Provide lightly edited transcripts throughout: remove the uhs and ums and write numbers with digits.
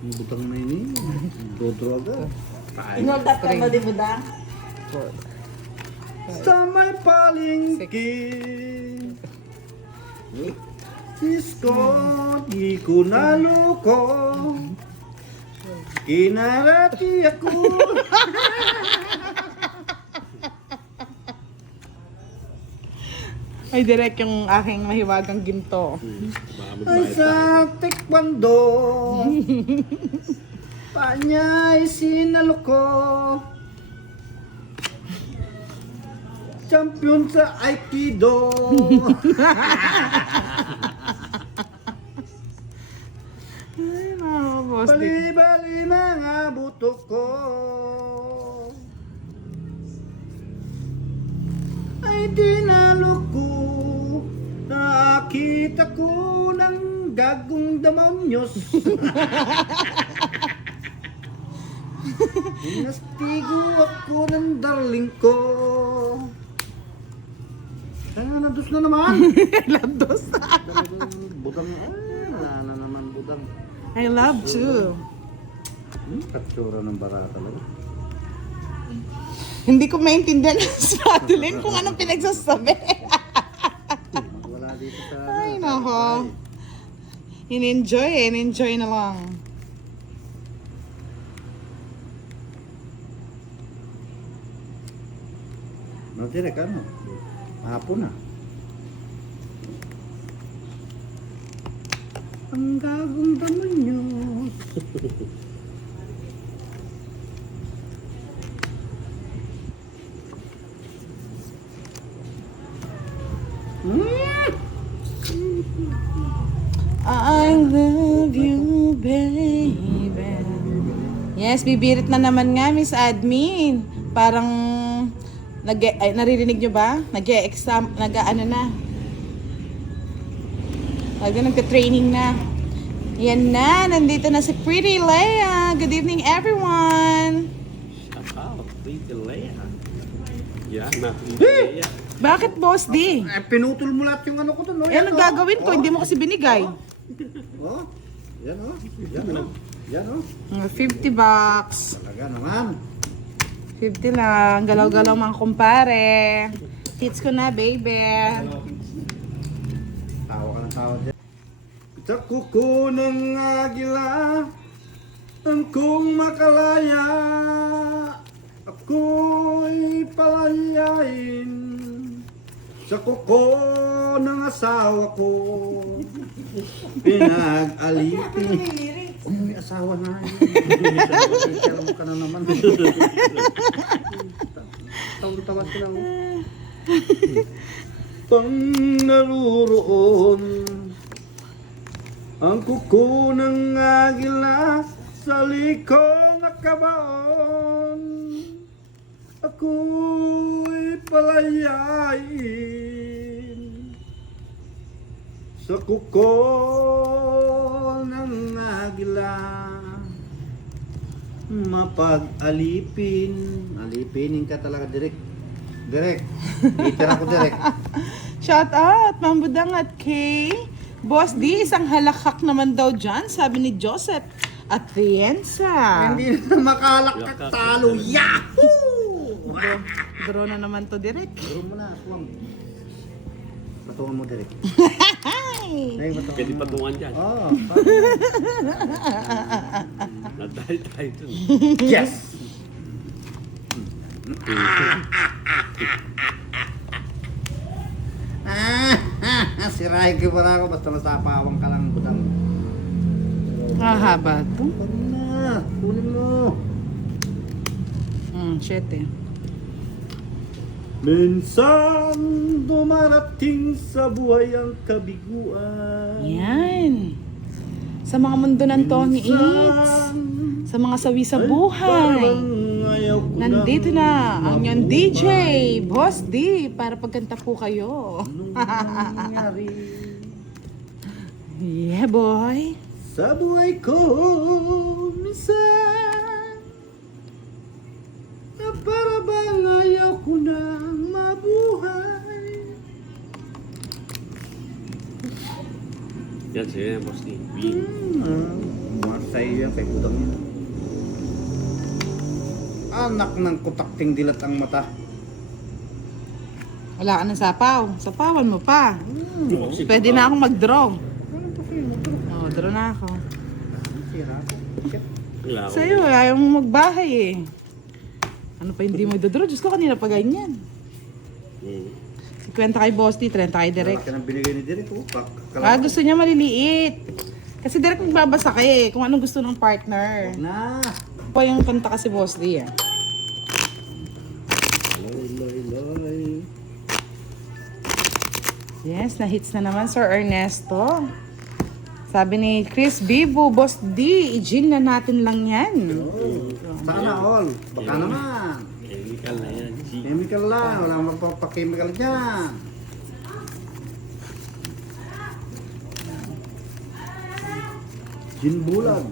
Butang na ini. Droga. Inultap ka mo, di ba da? Sa may palingki. Cisco, di ko naluko. Kinarati ako. Ay, direct yung aking mahiwagang ginto. Ay sa taekwondo. Panya'y sinaluko. Champion sa Aikido. Ay, mga boss. Bali-bali mga buto ko. Ay dinalo ko. Nakita ko ng gagong demonyos. Inastigo ako ng darling ko. Nados na naman. Landos. Budang. Wala na naman budang. I love you. Katsura ng bara talaga. Hindi ko maintindihan sa Adeline kung anong pinagsasabi. Wala dito sa... Ay, nako. In-enjoy na lang. No, direk ano? Hapon na. Ang gagong demonyos. I love you, baby. Yes, bibirit na naman nga, Miss Admin. Parang, naririnig nyo ba? Nag-e-exam, nag-ano na. Nagka-training na. Yan na, nandito na si Pretty Leia. Good evening, everyone. Shout out, Pretty Leia. Yan na, Pretty Leia. Bakit, Boss D? Pinutol mo lahat yung ano ko doon. No? Yan ang gagawin ko, hindi mo kasi binigay. Oh, yan oh. Yan oh. Yan oh. 50 bucks. Talaga naman. 50 lang. Galaw-galaw mga kumpare. Hits ko na, baby. Tawa ka ng tawa dyan. Sa kuko ng agila, ang kong makalaya, ako'y palayain. Sa kuko ng asawa ko, pinag-alipin. May asawa na yun. Alam ka na naman. Tawag ko lang. Pang naruroon ang kuko ng agila sa likong nakabaon, ako'y palayain sa kuko ng agila, mapag-alipin. Alipinin ka talaga, direk. Literal ko, direk. Shout out, Ma'am Budang at Kay. Boss D, isang halakak naman daw dyan, sabi ni Joseph Atienza. Hindi na makalakak talo. Yahoo! Draw na naman to, direct. Duro mo na, aswang. Patungan mo, direk. Hi! Ay, patungan Pwede mo. patungan dyan. Oo. Nadali tayo dun. Yes! Sirahin ko para ako, basta masapawang ka lang, budang. Hahaba to. Kunin na, kunin mo. Shit eh. Minsan dumarating sa buhay ang kabiguan. Yan. Sa mga mundo ng Tommy Eats. Sa mga sawi sa buhay. Nandito na ang inyong DJ, Boss D, para pagkanta po kayo. Yeah, boy. Sa buhay ko, minsan, na para bang ayaw ko na mabuhay. Yan siya, Boss D. Mga Patay yan kay budang yan. Anak ng kutakting dilat ang mata. Wala ka ng sapaw. Sapawan mo pa. Oh, Pwede na akong mag-draw. Ano pa kayo mo? Oh, draw na ako. Sira ako. Shit. Wala ako. Sa'yo, ayaw mo magbahay eh. Ano pa hindi mo idodraw? Diyos ko, kanina pa ganyan. Hmm. 50 kay Boss D, 30 kay Direk. Malaki ng binigay ni Direk. Oh. Gusto niya maliliit. Kasi Direk magbabasa ka eh, kung anong gusto ng partner. Na. Pa yung kanta kasi Boss D eh. Lay. Yes, na-hits na naman Sir Ernesto. Sabi ni Chris Bibo, Boss D, i-gin na natin lang yan. Sana all. Baka naman. Chemical na yan. Chemical lang. Wala magpapakemical dyan. Gin bulag.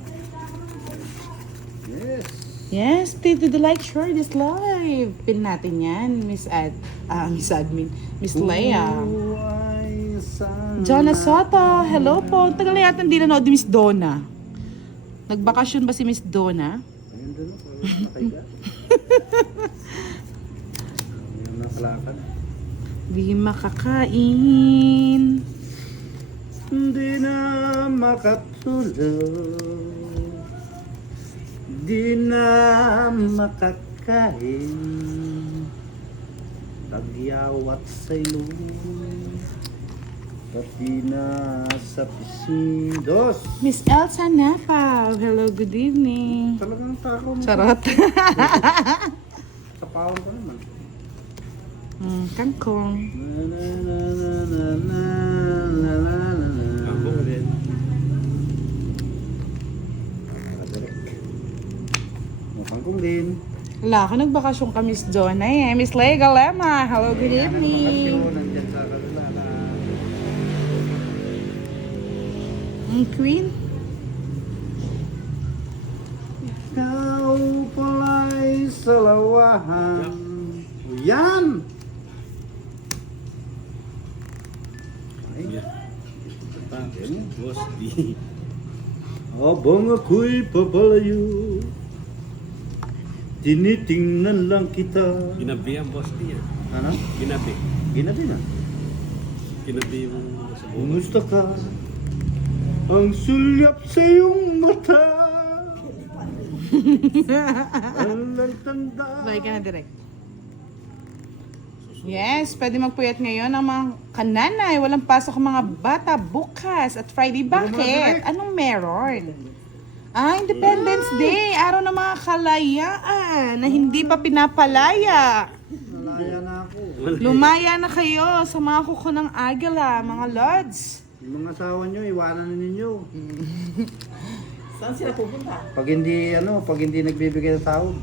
Yes. Yes, please do the like, share this live. Pin natin yan, Miss Admin, Miss Leia. Buhay sana. Jonah Soto, hello po. Tagal na yata hindi nanood ni Miss Donna. Nagbakasyon ba si Miss Donna? Ayun doon. Nakahiga. Ayun nakalakad. Di makakain. Hindi na makatulog. Di na makakain. Tagyawat sa ilong. Pati na sa pisngi. Dos! Miss Elsa Napa, hello, good evening. Talagang tako mo. Charot. Sa pawon ko naman. Kangkong. Na na na na na na na na na. Kambong din. Kangkong din. Wala ako, nagbakasyon ka Miss Donna eh. Miss Leia Galema, hello, good evening. Nandyan sa kalala. Queen. Ikaw pala'y salawahan. Yan! Ay, Boss D. habang ako'y papalayo, tinitingnan lang kita. Ginabi ang Boss D yan. Ano? Ginabi. Ginabi na. Ginabi yung sa buhay. Kumusta ka? Ang sulyap sa iyong mata. Ang tanda. Bye ka na direct. Yes, pwede magpuyat ngayon ang mga kananay. Walang pasok ang mga bata bukas at Friday. Bakit? Anong meron? Independence Day. Araw ng mga kalayaan na hindi pa pinapalaya. Nalaya na ako. Lumaya na kayo sa mga kuko ng agila, mga lods. Yung mga asawa nyo, iwanan na ninyo. Saan sila pupunta? Pag hindi, pag hindi nagbibigay ng sahod.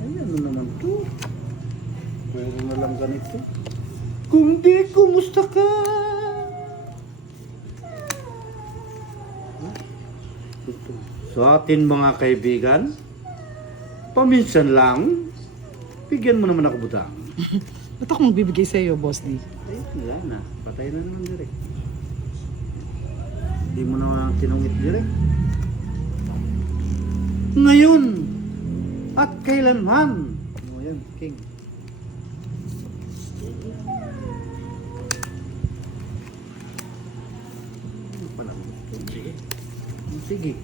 Ay, ano naman to? Pwede na lang ganito. Kung di, kumusta ka? Sa atin mga kaibigan, paminsan lang, bigyan mo naman ako butang. Ba't ako magbibigay sa iyo, Boss D? Ay, wala na. Patay na naman direct. Hindi mo na tinungit direct. Ngayon at kailanman. O yan, king. Ano pa naman? Sige. Sige.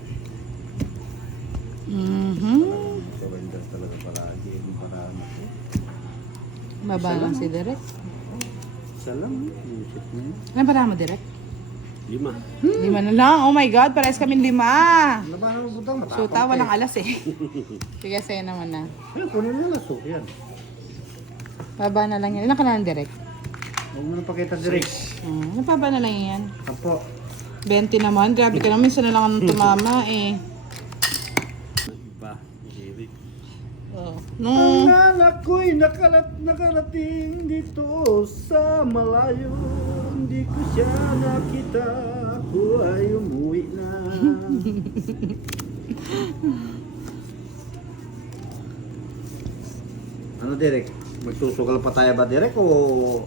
Surrender talaga palagi. Para Baba lang si Direk. isa lang. Yung shit na yun. Ano ba mo, Direk? 5. 5 na lang. Oh my God, parehas kami 5. Ano ba naman butang? Matapang Suta, ka walang eh. alas eh. Sige, sa'yo naman na. Ayun, kunin mo na so. Yan. Baba na lang yan. Ilan ka na lang, Direk? Huwag mo na pakita direct. Napaba na lang yan. Sampo. 20 naman. Grabe ka naman. Minsan na lang ang tumama eh. Iba. Hirik. Oh. Ang No. anak ko'y nakarating dito sa malayo. Hindi ko siya nakita. Ako ay umuwi na. Ano, Derek? Magsusugal pa tayo ba, Derek? O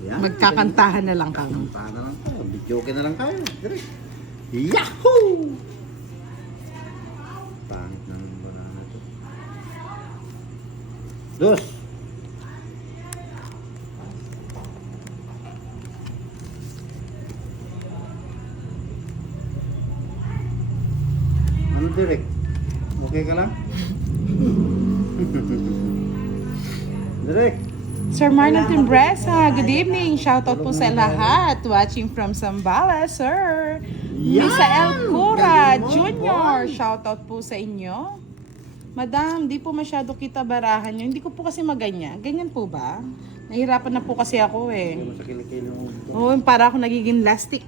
Yan. Magkakantahan na lang kami. Kantahan na lang tayo. Bidyoke na lang tayo. Direk. Yahoo! Pangit na ng banana to. Dos. Ano direct? Okay ka lang? Direct. Sir Marlon Timbresa, good evening. Shoutout po sa lahat. Watching from Zambales, sir. Yan! Misael Cura Galing mo, Jr. boy. Shoutout po sa inyo. Madam, di po masyado kita barahan nyo. Hindi ko po kasi maganya. Ganyan po ba? Nahirapan na po kasi ako eh. Hindi mo sa kilikili mo. Oo, para ako nagiging plastic.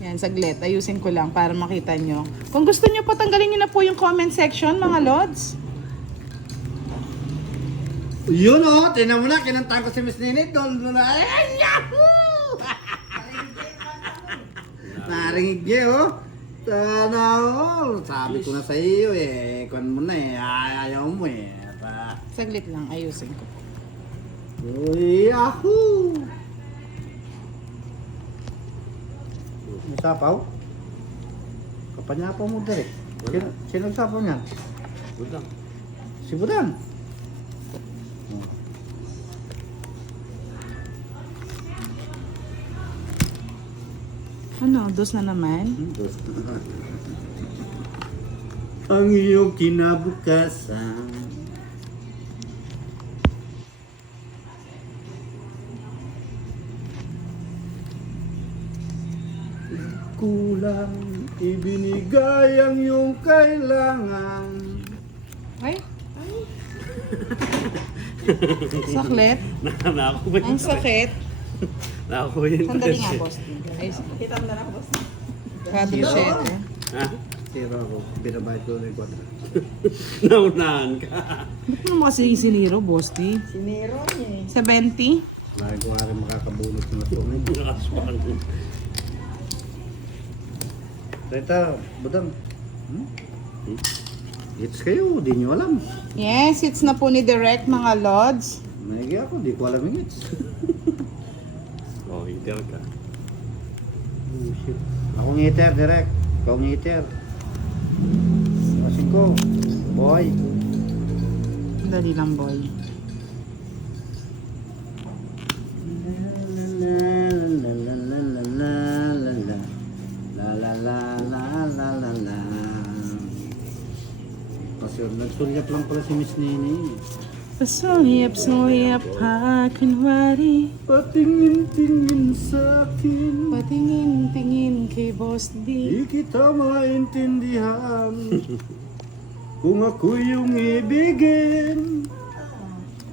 Yan, saglit. Ayusin ko lang para makita nyo. Kung gusto nyo po, tanggalin nyo na po yung comment section, mga lods. Yun o, tinan mo na, kinanta ko si Miss Ninit. Doon na, ay, yahoo! Narinig niya o. Sana all. Sabi ko na sa iyo eh. Kuhan mo na eh. Ayaw mo eh. Saglit lang, ayusin ko po. Uy, yahoo! May sapaw? Kapanyapaw mo direct. Sino sapaw niyan? Budang. Si Budan. Ano, dos na naman? Ang iyong kinabukasan. Kulang ibinigay ang iyong kailangan. Ay? Saklit? Nakakuha Ang sakit. Nakakuha yun. Sandali nga, boss. Ayos. Kita mo na lang, boss. Father shit. Ha? Sira ako, binabayad ko ng kwadra. Naunahan ka. Ba't mo kasi siniro, boss? Sinero niya 70? Lagi ko nga rin makakabunot na tunay. Nakaswan. Teta, Budang. It's kayo, di nyo alam. Yes, it's na po ni Direct, mga lods. Maigi ako, di ko alam yung it's. Oh, hider ka. Oh, shit. Ako ngiter, direct. Ikaw ngiter. Kasing ko. Boy. Dali lang, boy. Nagsulyap lang pala si Miss Nini. Pasuyap-suyap pa kunwari. Patingin-tingin sa akin. Patingin-tingin kay Boss D. Di kita maintindihan kung ako yung ibigin.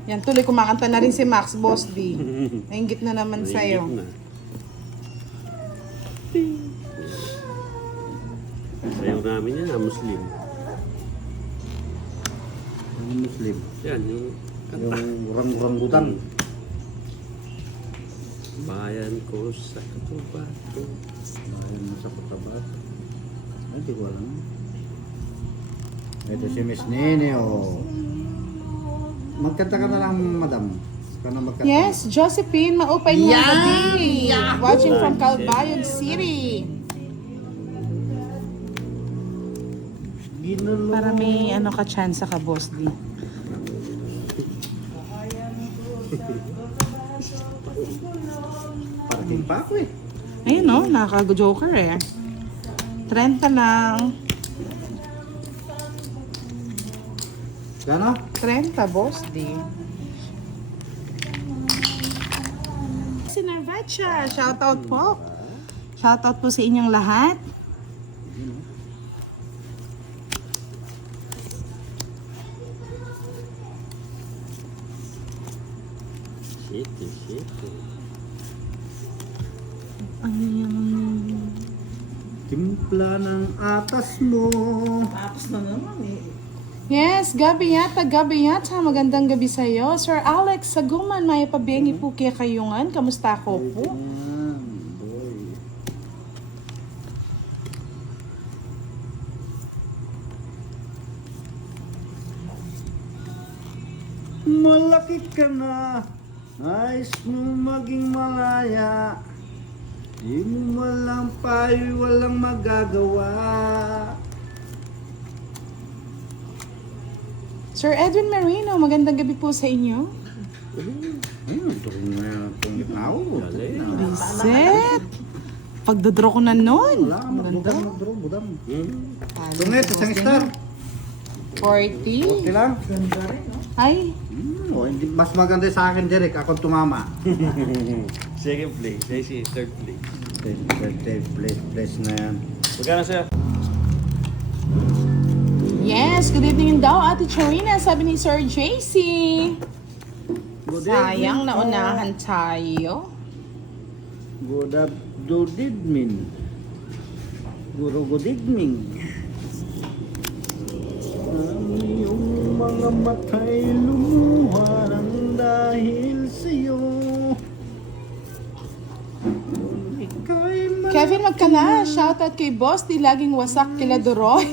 Yan, tuloy kumakanta na rin si Max, Boss D. Nainggit na naman sa'yo. Na. Sayaw namin yan, Muslim. Ang Muslim. Yan, yung Yung ranggutan. bayan ko sa Cotabato. Bayan mo sa Cotabato. Ay, di ko alam. Ito si Miss Nini, oh. Magkanta ka na lang, madam. Ka na magkanta. Yes, Josephine, maupay mo Yan! gabi. Yahoo! Watching from Calbayog City. Ginalo. Para may ano ka chance ka, Boss D. Parking pa ako eh. Ayun no, nakaka-joker eh. 30 lang. Gano? 30, Boss D. Si Narvacha, shoutout po. Shoutout po sa inyong lahat. Shit, shit. Ano yung... Timpla ng atas mo. Tapos na naman eh. Yes, gabi yata. Magandang gabi sa'yo. Sir Alex Saguman, may pabengi po kaya kayungan. Kamusta ko po? Ayan, boy. Malaki ka na, Nais mo maging malaya, di mo walang payo, walang magagawa. Sir Edwin Marino, magandang gabi po sa inyo. Ayun, itong gitnao. Galing. Reset. Pagdodraw ko na nun. Wala ka magdudang, budang. Ano, Tungit, isang star. 40. Okay lang. Ganda rin, no? Ay, Hindi, mas maganda sa akin, Derek. Ako tumama. Second place. I see, third place. Place na yan. Magkano sa'yo? yes, good evening daw, Ate Charina, sabi ni Sir JC. Sayang, naunahan tayo. Good evening. Good evening. Ang iyong mga mata'y lumuha ng dahil sa'yo. Ika'y Kevin Magkala, shoutout kay Boss, di laging wasak kila Doroy.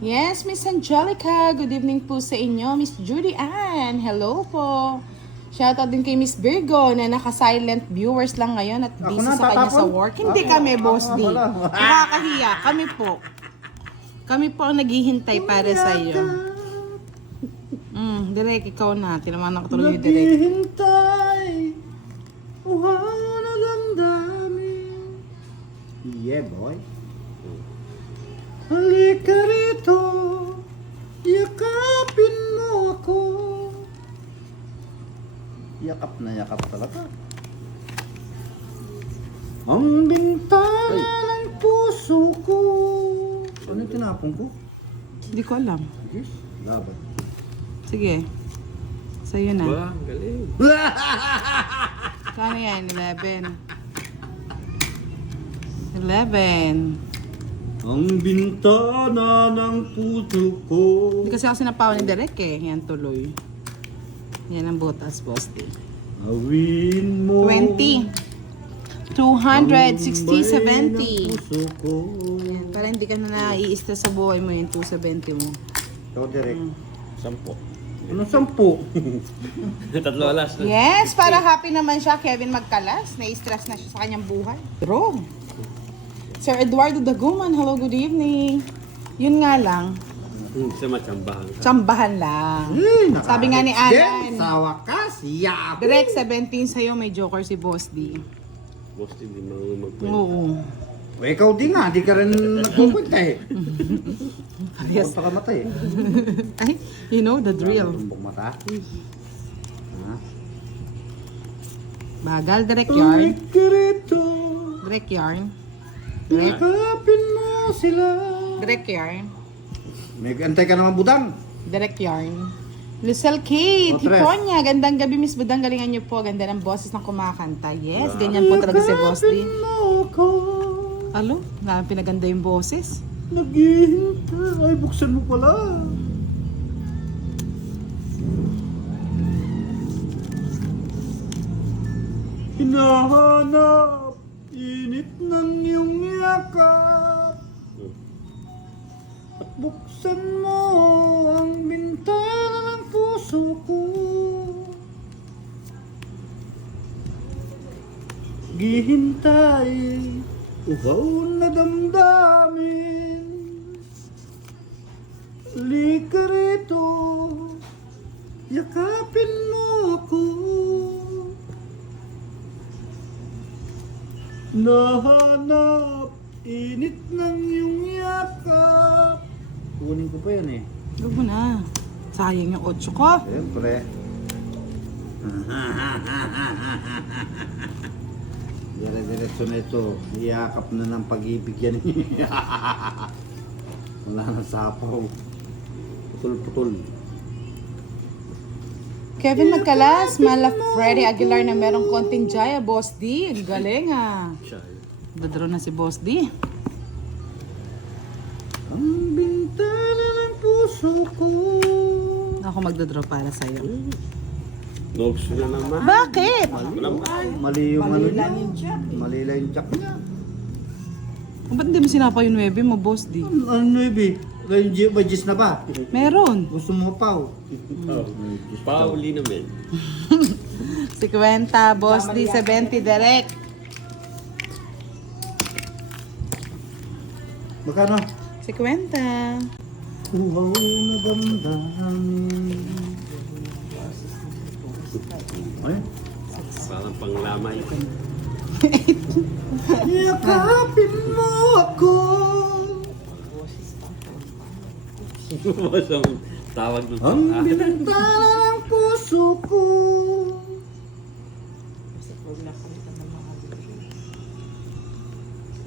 Yes, Miss Angelica, good evening po sa inyo. Miss Judy Ann, hello po. Shoutout din kay Miss Virgo na naka-silent viewers lang ngayon at Ako busy na, sa kanya sa tatapon? work. Hindi Ako, kami, Boss ako D. wala. Nakakahiya, kami po. Kami po ang naghihintay para sa iyo. Direk, ikaw na. Tinaman ko tuloy yung Direk. naghihintay, uhaw na damdamin. Yeah, boy. Halika rito, yakapin mo ako. Yakap na yakap talaga. Ang bintana ng puso ko. Ano yung tinapon ko? Hindi ko alam. Yes, laban. Sige. Sa'yo na. Ba, ang galing. Kano yan? 11. 11. Ang bintana ng puso ko. Hindi kasi ako sinapawan ni Derek eh. Yan tuloy. Yan ang butas, Boss D. Awin mo. 20. 260, 70. Puso ko. Yan, para hindi ka na nai-stress sa buhay mo yung 270 mo. Ito, direct. 10. Ano 10? Tatlo alas. Yes, para happy naman siya, Kevin Magkalas. Nai-stress na siya sa kanyang buhay. Draw. Sir Eduardo Daguman, hello, good evening. Yun nga lang, Sa matsambahan ka. tsambahan lang. Sabi nga ni Alan, Sa wakas, yap. Direct 17 sa'yo, may joker si Boss D. Boss, hindi mo magkwenta. Oo. O, ikaw din nga, di ka rin nagpupunta eh. Yes. Punta ka mata eh. Ay, you know the drill. Tumbok mata. Ha? Bagal, direct yarn. Halika rito, Direct yarn. Direct, yakapin mo sila. direct yarn. May antay ka naman budang. Direct yarn. Lucelle Kate, Otres. Hiponya, gandang gabi, Miss Budang, galingan niyo po. Ganda ng boses ng kumakanta. Yes, ganyan po talaga si Boss D. Yakapin mo ako. Alo, nga pinaganda yung boses. Naghihintay. Ay, buksan mo pala. Hinahanap init ng iyong yakap. At buksan mo ang bintana ng puso ko. Gihintay, uhaw na damdamin. Lika rito, yakapin mo ako. Nahanap, init ng iyong yakap. Kunin ko pa yan eh. Huwag mo na. Sayang yung 8 ko. Siyempre. Dire-diretso na ito. Iyakap na ng pag-ibig yan. Wala na sapaw. Putol-putol. Kevin Magkalas, Mala Freddy Aguilar na merong konting jaya, Boss D. Ang galing ah. Siya. Dadro na si Boss D. Ang bintana ng puso ko. Ako magdadraw para sa'yo. Nogs na naman. Bakit? Mali yung ano niya. Mali lang yung jack niya. Ba't hindi mo sinapa yung 9 mo, Boss D? Ano, Nuevi? Ngayon, may gis na ba? Meron. Gusto mo pa? Pauli naman. 50, Boss D, 70, direct. Magkano? 50. Uhaw na damdamin. Ay? Parang panglamay. Yakapin mo ako. Boss, ang tawag ng Ang bintana ng puso ko.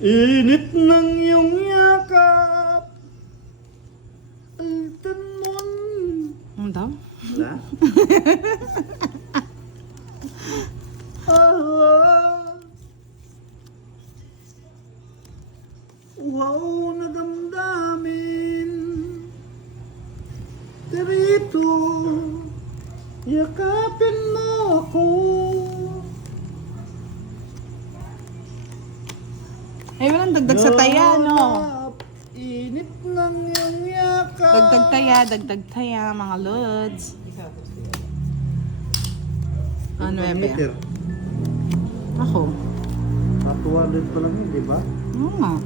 Init ng iyong yakap. Altan mo. Ano daw? Wala? Ah, wow na damdamin. Dirito, yakapin mo ako. Ay, walang dagdag sa taya, no? Yakap, init ng iyong yakap. Dagdag taya, mga lods. Ano, Ebe? Meter. Ako. 200 pa lang yun, di ba? Oo nga.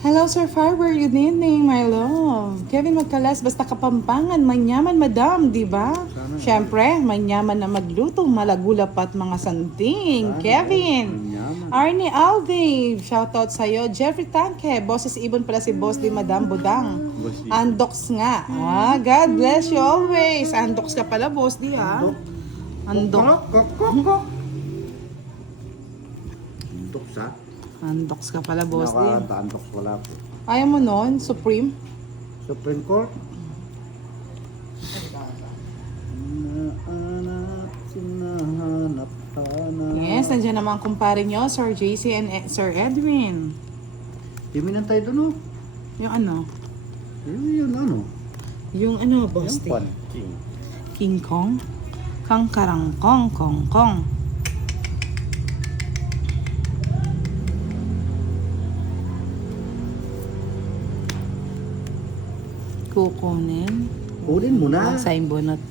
Hello, Sir Farber. Good evening, my love. Kevin Magkalas, basta Kapampangan, manyaman, madam, di ba? Sana. Siyempre, manyaman na magluto, malagulapat mga santing. Sana. Kevin. Manyaman. Arnie Alve, shoutout sa'yo. Jeffrey Tanke, boses ibon pala si Boss di Madam Budang. Boss D. Andox nga. God bless you always. Andox ka pala, Boss di ha? Andok. Kok. Antok sa? Andox ka pala, Boss di. Antok wala po. Ayaw mo nun, Supreme? Supreme Court? Hinahanap. Yes, nandiyan naman ang kumpare nyo, Sir JC and Sir Edwin. Di minantay doon, oh. Yung ano? Yun, ano? Yung ano, Boss Yung di? pan. King Kong? Kang karang kong kong kong. Kukunin. Kunin mo na. Sa imbonot.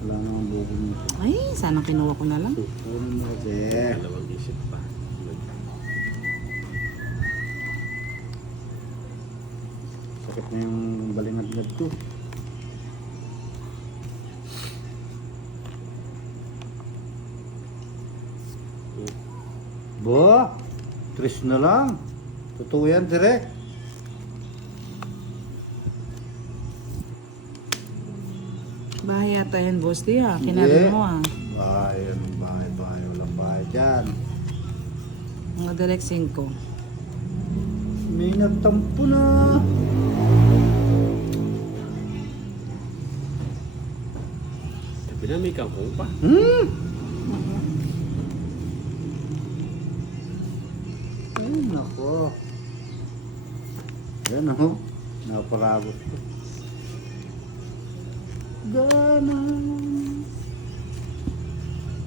Wala namang buko mo. Ay, sana kinuha ko na lang. Kunin mo kasi. Dalawang isip pa. Sakit na yung balingad-ngad ko. Ba, tris na lang. Totoo yan, direct. Bahay yata yan, Boss di ha. Kinarin mo ah. Bahay, bahay. Walang bahay dyan. Mga direct 5. May nagtampo na. Sabi na may kangkong pa. Ay, nako. Yan o. Naparagos ko. Ganan.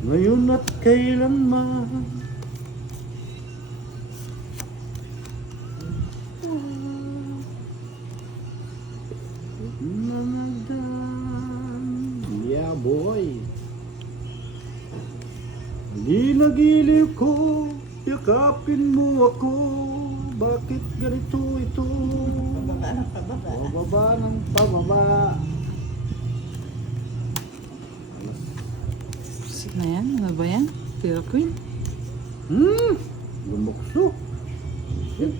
Ngayon at kailanman. Nanagdan. Yeah, boy. Ginagiliw ko, yakapin mo ako. Bakit ganito ito? Pababa ng pababa. Pababa ng pababa. Sip na yan. Ano ba yan? Pira Queen. Lumukso. Shit.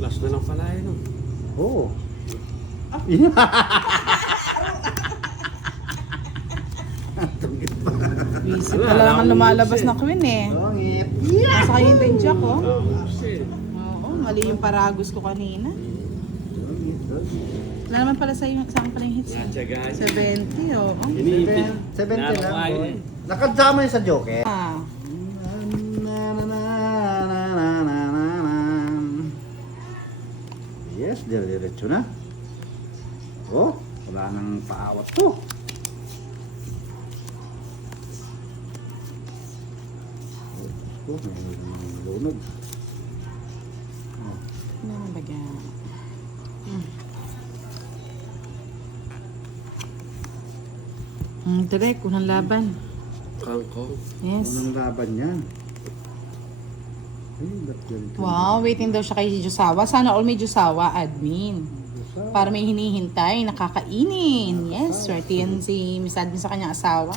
Last na lang pala yun. Oo. Busy pala naman lumalabas na Queen eh. Pangit. Nasa kayo yung jack oh. Shit. Oo, mali yung paragos ko kanina. Wala naman pala sa akin pala yung hits. Natsa guys. 70 oh. Iniipit. 70 lang, Nakuha boy. yun. Nakasama yun sa Joker. Ah. Yes, dire-diretso na. Oh, wala nang paawat to. ko, lunod. Ano naman ba yan? Direk, unang laban. Kangkong. Yes. Unang laban yan. Ay, ba't yun? Wow, waiting daw siya kay Jusawa. Sana all may Jusawa, admin. Para may hinihintay, nakakainin. Yes, swerte yan si Miss Admin sa kanyang asawa.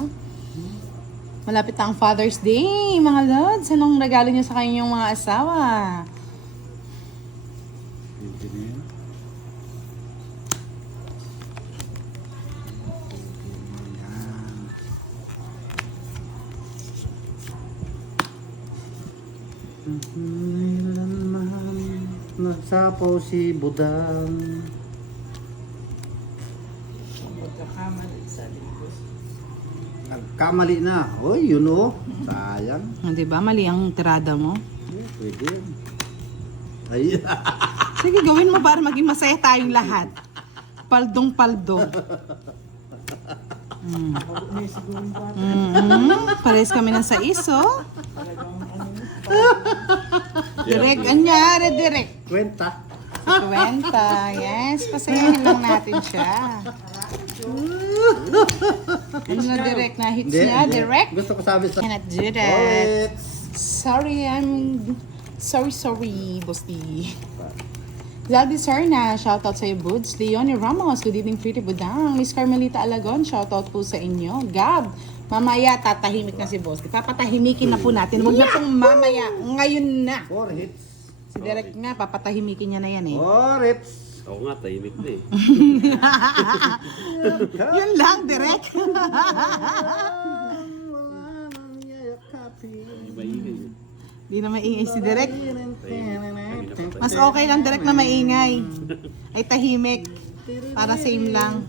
Malapit na ang Father's Day, mga lods. Anong regalo niyo sa kanyang mga asawa? Pwede na yan. Nagsapaw si Budang. Nagkamali na. Oy, yun o. Sayang. Diba, mali ang tirada mo. Pwede yan. Ay, Sige, gawin mo para maging masaya tayong lahat. Paldong-paldo. Pares kami ng saiso. Direk, anyari, direk. kwenta. Kwenta, yes. Pasayahin lang natin siya. Ano na, direk? Na hits niya, direk? Gusto ko sabi sa... Cannot do that. Ulit. Sorry, sorry, Bosti. Zaldi Sarna, shoutout sa iyo, Buds. Leonie Ramos, good evening, pretty budang. Miss Carmelita Alagon, shoutout po sa inyo. Gab, mamaya tatahimik na si Bosti. Papatahimikin na po natin. Huwag na pong mamaya, ngayon na. 4 hits. Si Derek nga, papatahimikin niya na yan eh. 4 hits. Ako nga, tahimik na eh. Yun lang, Derek. Wala nang yayakapin. Maingay. Di na maingay si Derek. Mas okay lang, Derek, na maingay. Ay tahimik. Para same lang.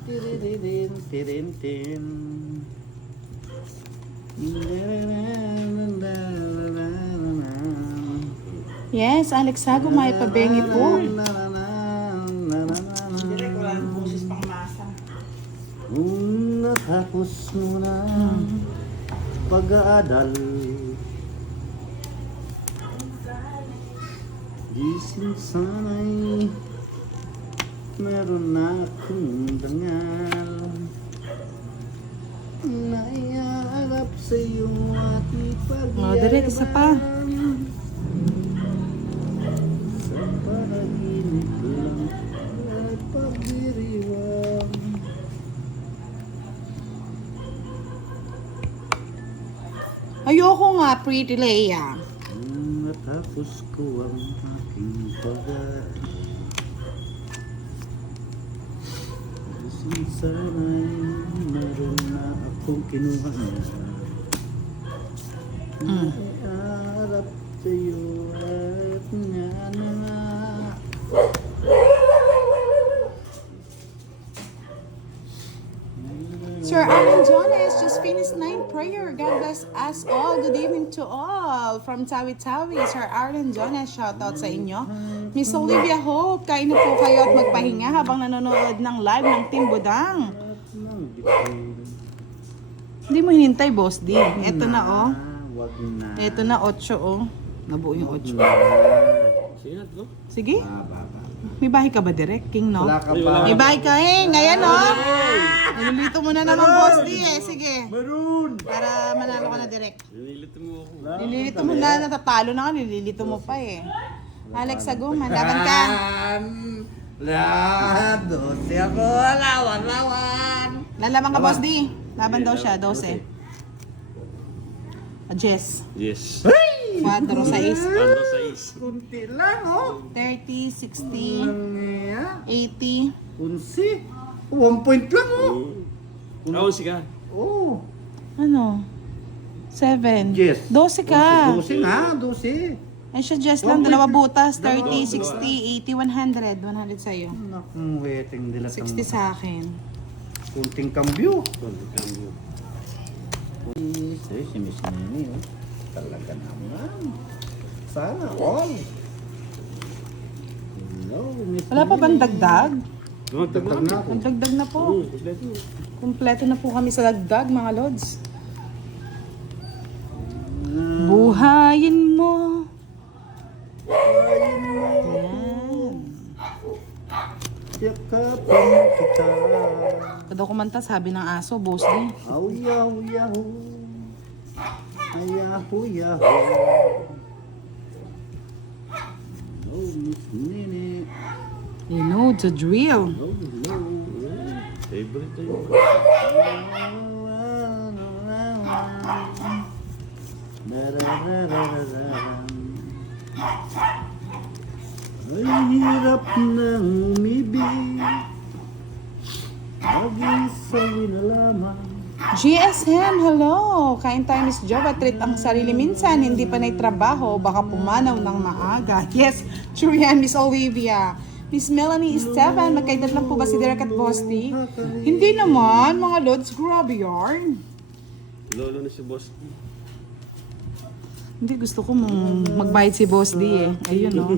Yes, Alex Sago, may pabengi po. Direk, wala nang boses pang masa. Kung natapos mo na pag-aaral, gising sana'y meron na akong dangal na iaarap sa'yo at ipagyayaman. Direk, isa pa. Sa panaginip lang at pagdiriwang. Ayoko nga, Pretty Leia. Nung natapos ko ang aking pag-aaral, gising sana'y meron na akong kinuha na iaarap sa'yo at nga na nga. Sir Alan Jones just finished 9 prayer. God bless us all. Good evening to all. From Tawi-Tawi, Sir Alan Jones, shoutout sa inyo. Miss Olivia Hope, kain na po kayo at magpahinga habang nanonood ng live ng Team Budang. At nang bitin. Hindi mo hinintay, Boss D. Eto na, oh. Wag na. Eto na, 8, oh. Nabuo yung 8. Sige na, no? Sige. Baba. May bahay ka ba, Direk? King, no? Wala ka ba? May bahay ka, eh. Ngayon, oh. Nililito mo na naman, Boss D, eh. Sige. Maroon! Para manalo ka na, Direk. Nililito mo ako. Nililito mo na, natatalo na ka, nililito mo pa eh. Alex Aguman, laban ka. Lado siya ko, lawan. Lalaban ka, Boss D. Laban daw siya, 12. Jess, Yes. 4, 6, Ano sa is? Kunti lang, oh. 30, 60, Nangyaya. 80. Kunsi. 1 point lang, oh. Ako, sige. Oh. Ano? 7. Yes. 12 ka. 12 nga, 12. Ay siya, Jess lang, 2 butas. 30, 60, 80, 100. 100 sa'yo. Nakong waiting nila. 60 sa akin. Kunting kambyo. Cambio. Si Miss Nini, oh. Talaga naman. Sana all. Hello, Miss Wala pa bang dagdag? Dumagdag na. ako. Magdagdag na po. Kompleto. Kompleto na po kami sa dagdag, mga lods. Buhayin mo. Buhayin mo. Yan. Yakapin kita. Kada kumanta, sabi ng aso, boss D. Aw yahu yahu. Ayahu yahu. Oh, Miss Nene. You know the drill. Oh, no. Favorite na yun. Ay hirap nang umibig, mag-isa'y na lamang. GSM, hello! Kain tayo, Miss Jova. Treat ang sarili minsan. Hindi pa naitrabaho. Baka pumanaw ng maaga. Yes, true yan, Miss Olivia. Miss Melanie Esteban, magkaedad lang po ba si Derek at Bosti? Hindi naman, mga lods. Grabe yarn. Lolo na si Boss. Hindi, gusto ko magbayad si Boss D eh. Ayun, no?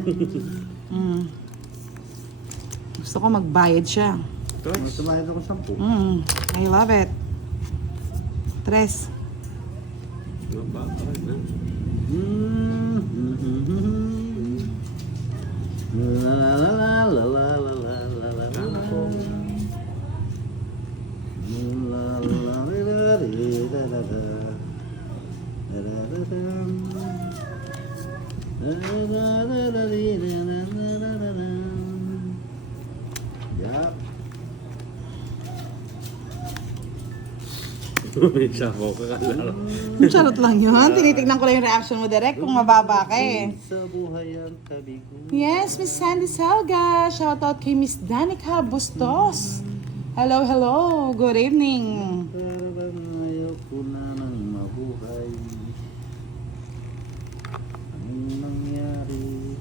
Gusto ko magbayad siya. Masumayad ako 10. I love it. Tres. Mababa na. La la la la la la la la la la la. La la la la la la la. La la la la. La la la la la la la. Yup. May sabaw ka kalaro. Charot lang yun. Tinitignan ko lang yung reaction mo, Derek, kung mababa ka eh. Sa buhay ang kabigo. Yes, Miss Sandy Salga. Shoutout kay Miss Danica Bustos. Hello, hello. Good evening. Parang ayaw ko na nang mabuhay. Anong nangyari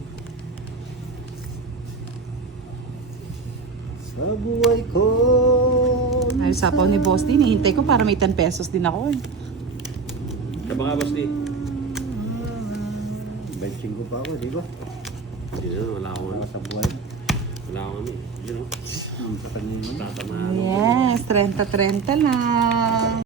sa buhay ko? Ay, sapaw ni Boss din. Hintay ko para may 10 pesos din ako eh. Kaba nga, Boss D. Benching ko pa ako, di ba? Hindi na, wala akong ano. Sa buhay. Wala akong ano. You know, Sa kanya naman. tatamaan. Yes, 30-30 lang.